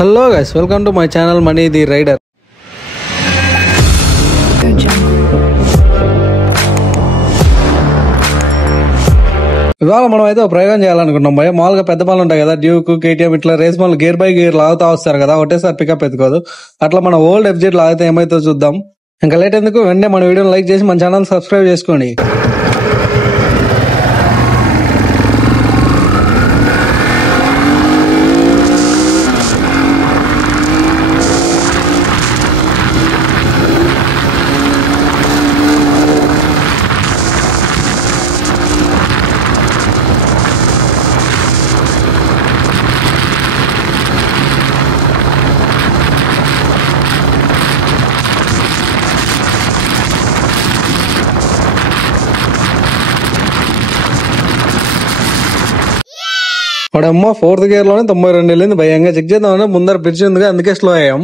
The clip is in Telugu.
Hello guys, welcome to my channel Money the Rider. ఇవాళ మనం అయితే ఒక ప్రయోగం చేయాలనుకున్నాం భయ. మామూలుగా పెద్ద పాలు ఉంటాయి కదా, డ్యూక్, కేటీఎం, ఇట్లా రేస్ మాల్ గేర్ బై గేర్ లాగుతా వస్తారు కదా, ఒకటేసారి పికప్ ఎత్తుకోదు. అట్లా మన ఓల్డ్ ఎఫ్జెడ్ లాగితే ఏమైతే చూద్దాం. ఇంకా లేట్ ఎందుకు, వెంటనే మన వీడియోని లైక్ చేసి మన ఛానల్ సబ్స్క్రైబ్ చేసుకోండి. వాడమ్మ 4th గేర్ లోనే 92 వెళ్ళింది భయంగా. చెక్ చేద్దామని ముందర బ్రిడ్జ్ ఉంది, అందుకే స్లో అయ్యాం.